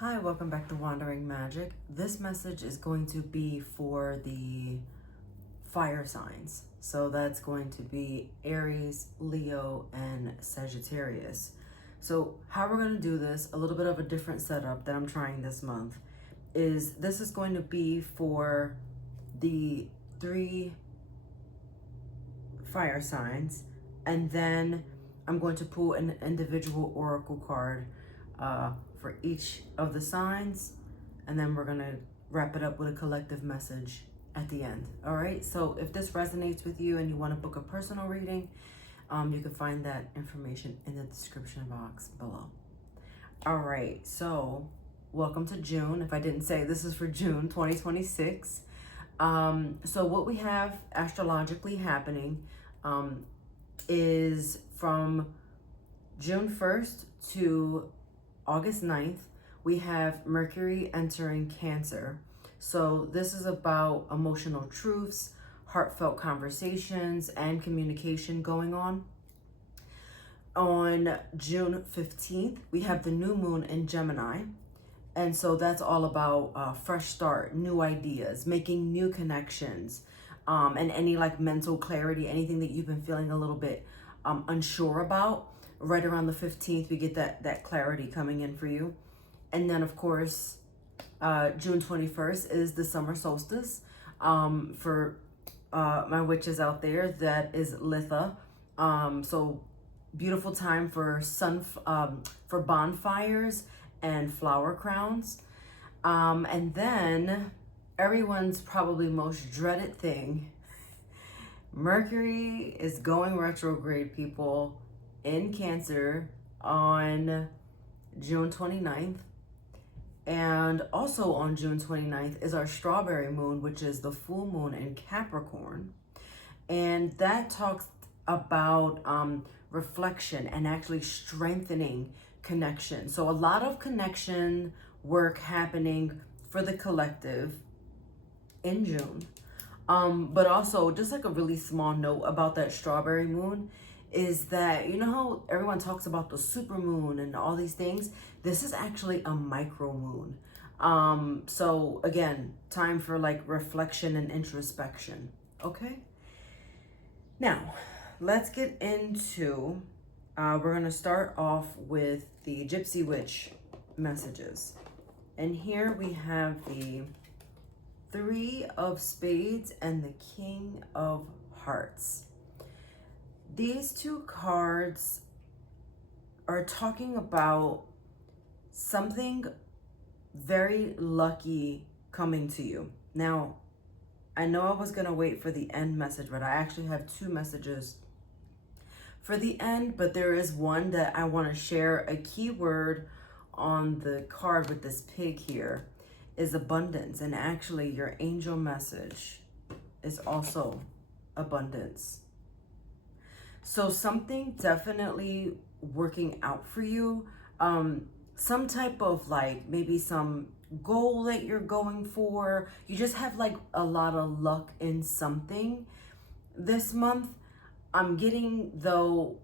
Hi, welcome back to Wandering Magic. This message is going to be for the fire signs. So that's going to be Aries, Leo, and Sagittarius. So how we're going to do this, a little bit of a different setup that I'm trying this month, is this is going to be for the 3 fire signs, and then I'm going to pull an individual oracle card for each of the signs, and then we're gonna wrap it up with a collective message at the end. All right, so if this resonates with you and you want to book a personal reading, you can find that information in the description box below. All right, so welcome to June. If I didn't say, this is for June 2026. So what we have astrologically happening is from June 1st to August 9th, we have Mercury entering Cancer. So this is about emotional truths, heartfelt conversations, and communication going on. On June 15th, we have the new moon in Gemini. And so that's all about fresh start, new ideas, making new connections, and any like mental clarity, anything that you've been feeling a little bit unsure about. Right around the 15th, we get that clarity coming in for you. And then, of course, June 21st is the summer solstice. For my witches out there, that is Litha. So beautiful time for for bonfires and flower crowns. And then everyone's probably most dreaded thing, Mercury is going retrograde, people, in Cancer on June 29th. And also on June 29th is our strawberry moon, which is the full moon in Capricorn. And that talks about reflection and actually strengthening connection. So a lot of connection work happening for the collective in June. But also, just like a really small note about that strawberry moon is that, you know how everyone talks about the super moon and all these things? This is actually a micro moon. So again, time for like reflection and introspection. Okay. Now, let's get into, we're going to start off with the Gypsy Witch messages. And here we have the 3 of Spades and the King of Hearts. These 2 cards are talking about something very lucky coming to you. Now, I know I was going to wait for the end message, but I actually have 2 messages for the end, but there is one that I want to share. A key word on the card with this pig here is abundance, and actually your angel message is also abundance. So something definitely working out for you, some type of like maybe some goal that you're going for. You just have like a lot of luck in something this month. I'm getting, though,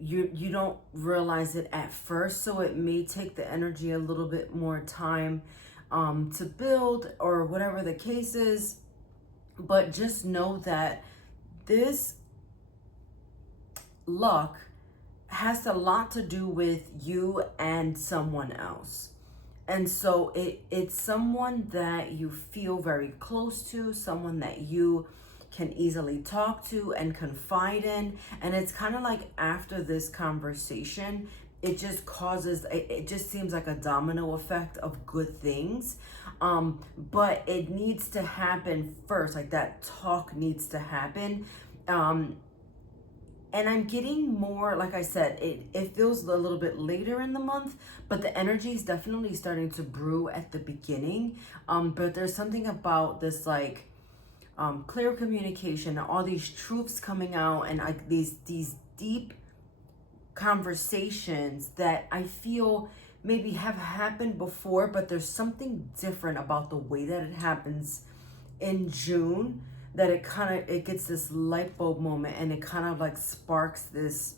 you don't realize it at first, so it may take the energy a little bit more time to build or whatever the case is. But just know that this luck has a lot to do with you and someone else. And so it's someone that you feel very close to, someone that you can easily talk to and confide in. And it's kind of like after this conversation, it just causes, it just seems like a domino effect of good things. But it needs to happen first, like that talk needs to happen. And I'm getting more, like I said, it feels a little bit later in the month, but the energy is definitely starting to brew at the beginning. But there's something about this like clear communication, all these truths coming out, and these deep conversations that I feel maybe have happened before, but there's something different about the way that it happens in June, that it gets this light bulb moment, and it kind of like sparks this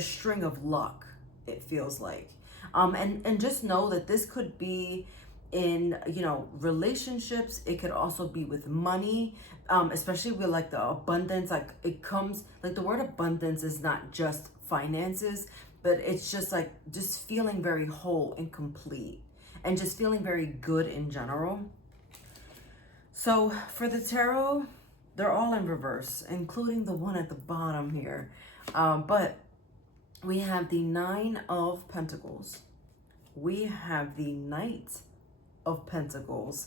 string of luck, it feels like. And just know that this could be in, you know, relationships. It could also be with money, especially with like the abundance. Like it comes, like the word abundance is not just finances, but it's just like just feeling very whole and complete, and just feeling very good in general. So for the tarot, they're all in reverse, including the one at the bottom here. But we have the Nine of Pentacles. We have the Knight of Pentacles.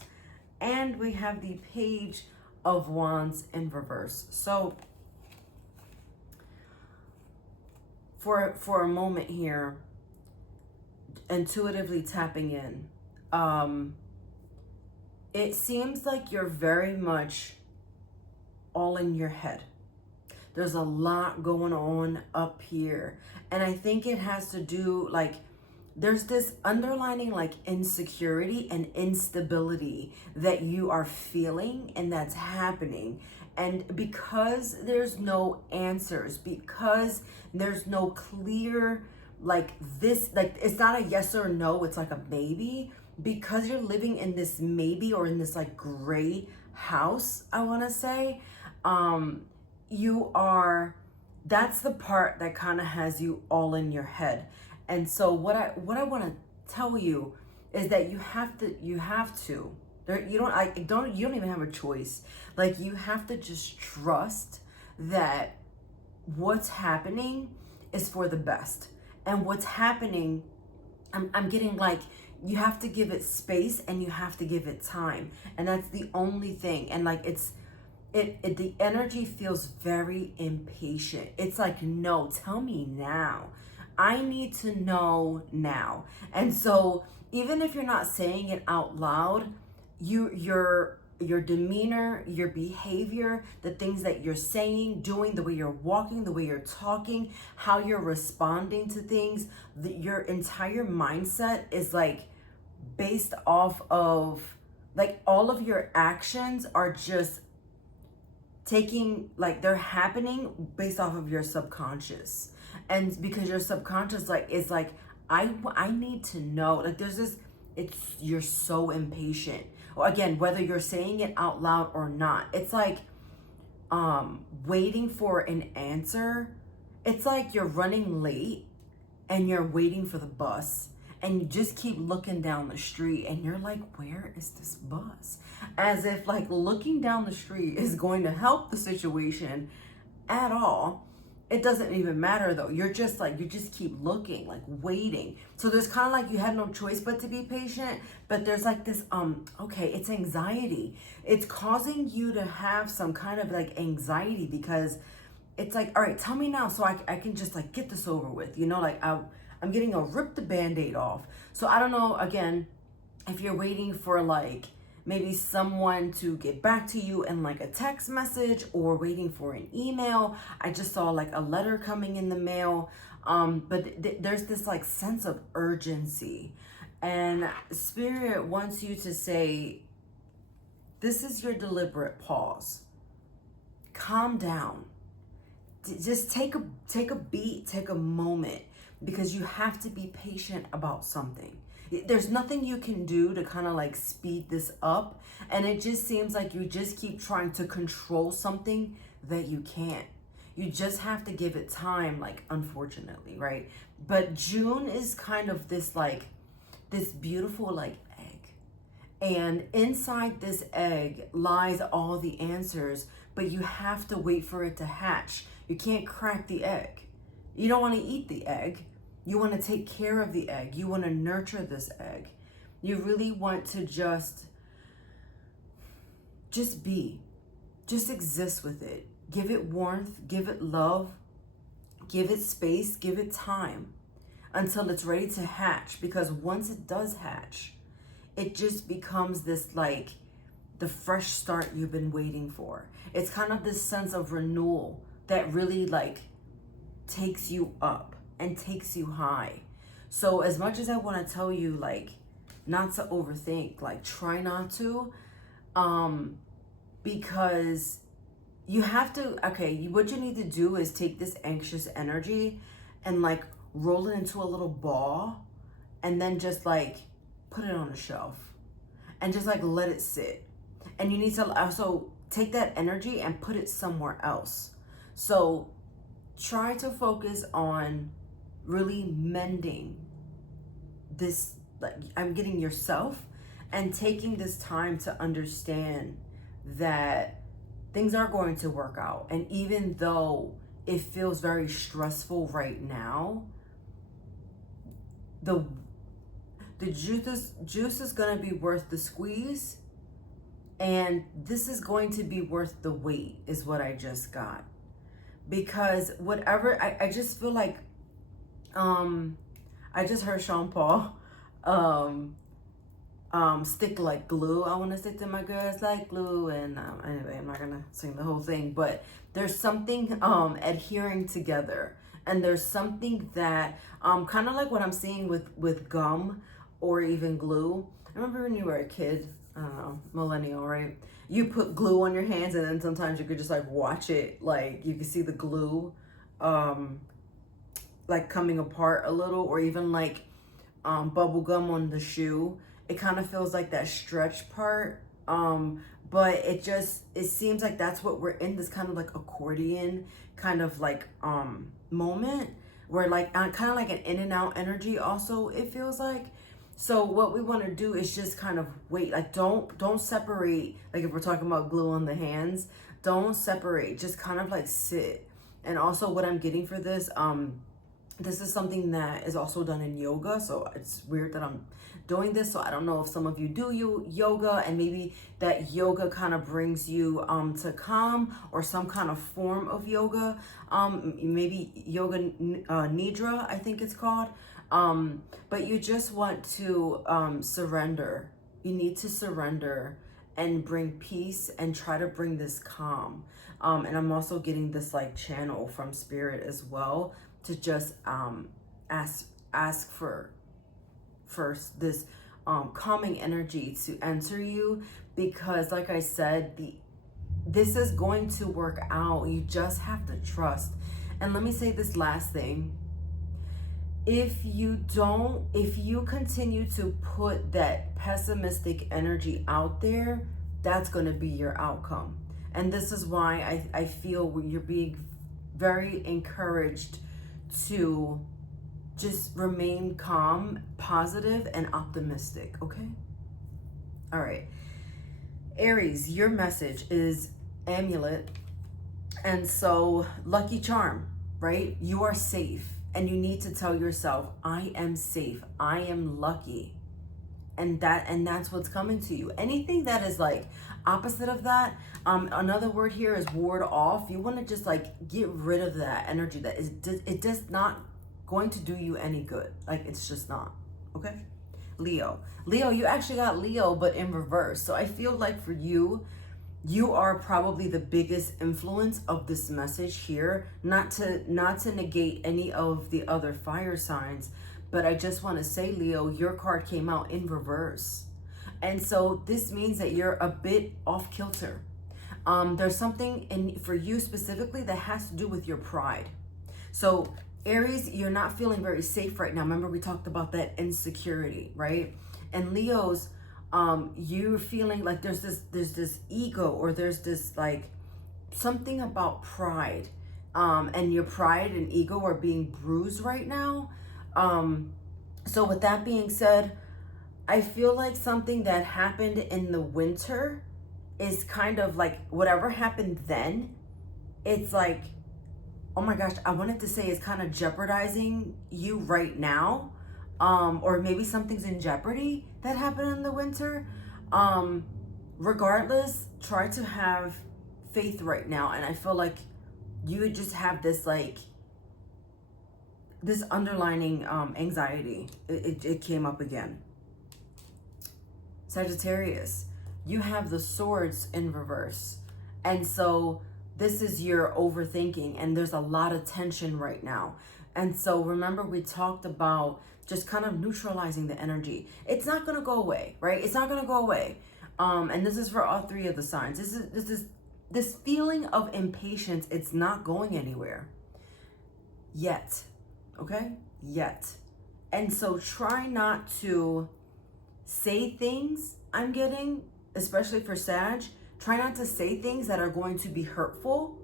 And we have the Page of Wands in reverse. So for a moment here, intuitively tapping in, it seems like you're very much all in your head. There's a lot going on up here. And I think it has to do, like, there's this underlining like insecurity and instability that you are feeling and that's happening. And because there's no answers, because there's no clear, like this, like it's not a yes or no, it's like a maybe. Because you're living in this maybe, or in this like gray house, I want to say, you are, that's the part that kind of has you all in your head. And so what I want to tell you is that you have to there, you don't even have a choice. Like you have to just trust that what's happening is for the best. And what's happening, I'm getting like, you have to give it space and you have to give it time. And that's the only thing. And like the energy feels very impatient. It's like, no, tell me now. I need to know now. And so even if you're not saying it out loud, your demeanor, your behavior, the things that you're saying, doing, the way you're walking, the way you're talking, how you're responding to things, your entire mindset is like based off of, like, all of your actions are just taking, like, they're happening based off of your subconscious. And because your subconscious like is like, I need to know, like there's this, you're so impatient. Or again, whether you're saying it out loud or not, it's like waiting for an answer. It's like you're running late and you're waiting for the bus, and you just keep looking down the street and you're like, where is this bus? As if like looking down the street is going to help the situation at all. It doesn't even matter though. You're just like, you just keep looking, like waiting. So there's kind of like you have no choice but to be patient, but there's like this, okay, it's anxiety. It's causing you to have some kind of like anxiety, because it's like, all right, tell me now so I can just like get this over with, you know, like I'm getting a rip the Band-Aid off. So I don't know, again, if you're waiting for like maybe someone to get back to you in like a text message, or waiting for an email. I just saw like a letter coming in the mail. But there's this like sense of urgency, and Spirit wants you to say, this is your deliberate pause. Calm down. Just take a beat, take a moment, because you have to be patient about something. There's nothing you can do to kind of like speed this up. And it just seems like you just keep trying to control something that you can't. You just have to give it time, like, unfortunately, right? But June is kind of this like, this beautiful like egg. And inside this egg lies all the answers, but you have to wait for it to hatch. You can't crack the egg. You don't want to eat the egg. You want to take care of the egg. You want to nurture this egg. You really want to just be. Just exist with it. Give it warmth. Give it love. Give it space. Give it time until it's ready to hatch. Because once it does hatch, it just becomes this like the fresh start you've been waiting for. It's kind of this sense of renewal that really like takes you up and takes you high. So as much as I want to tell you like not to overthink, like try not to, because you have to, okay, what you need to do is take this anxious energy and like roll it into a little ball and then just like put it on a shelf and just like let it sit. And you need to also take that energy and put it somewhere else. So try to focus on really mending this, like I'm getting yourself, and taking this time to understand that things are going to work out. And even though it feels very stressful right now, the juice is going to be worth the squeeze, and this is going to be worth the wait, is what I just got. Because whatever, I just feel like I just heard Sean Paul stick like glue. I want to stick to my girls like glue. And anyway, I'm not gonna sing the whole thing, but there's something adhering together, and there's something that kind of like what I'm seeing with gum or even glue. I remember when you were a kid, I don't know, millennial, right? You put glue on your hands, and then sometimes you could just like watch it, like you could see the glue like coming apart a little, or even like bubble gum on the shoe. It kind of feels like that stretch part, but it seems like that's what we're in, this kind of like accordion kind of like moment where like kind of like an in and out energy also, it feels like. So what we want to do is just kind of wait, like don't separate. Like if we're talking about glue on the hands, don't separate, just kind of like sit. And also what I'm getting for this, this is something that is also done in yoga, so it's weird that I'm doing this. So I don't know if some of you do yoga, and maybe that yoga kind of brings you to calm, or some kind of form of yoga, maybe yoga nidra, I think it's called. But you just want to surrender. You need to surrender and bring peace and try to bring this calm. And I'm also getting this like channel from spirit as well, to just ask for first this calming energy to enter you, because like I said, this is going to work out. You just have to trust. And let me say this last thing. If you continue to put that pessimistic energy out there, that's going to be your outcome. And this is why I feel you're being very encouraged to just remain calm, positive, and optimistic, okay? All right. Aries, your message is amulet. And so lucky charm, right? You are safe. And you need to tell yourself, I am safe, I am lucky. And that's what's coming to you. Anything that is like opposite of that, another word here is ward off. You want to just like get rid of that energy that it does not going to do you any good. Like it's just not. Okay? Leo, you actually got Leo, but in reverse. So I feel like for you, you are probably the biggest influence of this message here. Not to negate any of the other fire signs, but I just want to say, Leo, your card came out in reverse. And so this means that you're a bit off kilter. There's something for you specifically that has to do with your pride. So Aries, you're not feeling very safe right now. Remember we talked about that insecurity, right? And Leo's, you're feeling like there's this ego, or there's this like something about pride, and your pride and ego are being bruised right now. So with that being said, I feel like something that happened in the winter is kind of like whatever happened then, it's like, oh my gosh, I wanted to say it's kind of jeopardizing you right now. Or maybe something's in jeopardy that happened in the winter. Regardless, try to have faith right now. And I feel like you would just have this like, this underlining anxiety. It came up again. Sagittarius, you have the swords in reverse. And so this is your overthinking, and there's a lot of tension right now. And so remember we talked about just kind of neutralizing the energy. It's not going to go away, right? It's not going to go away. And this is for all three of the signs. This feeling of impatience, it's not going anywhere yet. Okay? Yet. And so try not to say things, I'm getting, especially for Sag, try not to say things that are going to be hurtful,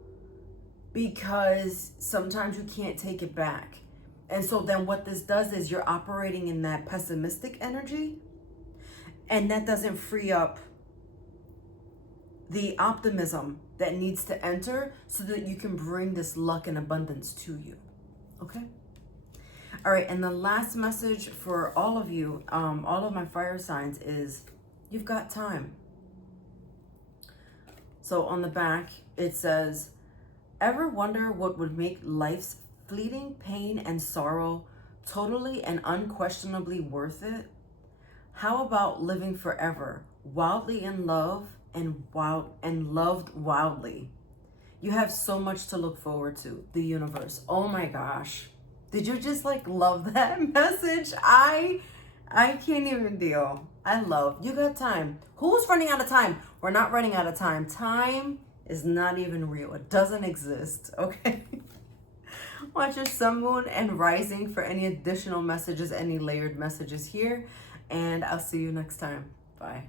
because sometimes you can't take it back. And so then what this does is you're operating in that pessimistic energy, and that doesn't free up the optimism that needs to enter so that you can bring this luck and abundance to you. Okay? All right, and the last message for all of you, all of my fire signs, is you've got time. So on the back, it says, ever wonder what would make life's fleeting pain and sorrow totally and unquestionably worth it? How about living forever, wildly in love and loved wildly? You have so much to look forward to, the universe. Oh my gosh. Did you just like love that message? I can't even deal. I love, you got time. Who's running out of time? We're not running out of time. Time is not even real. It doesn't exist, okay? Watch your sun, moon, and rising for any additional messages, any layered messages here. And I'll see you next time. Bye.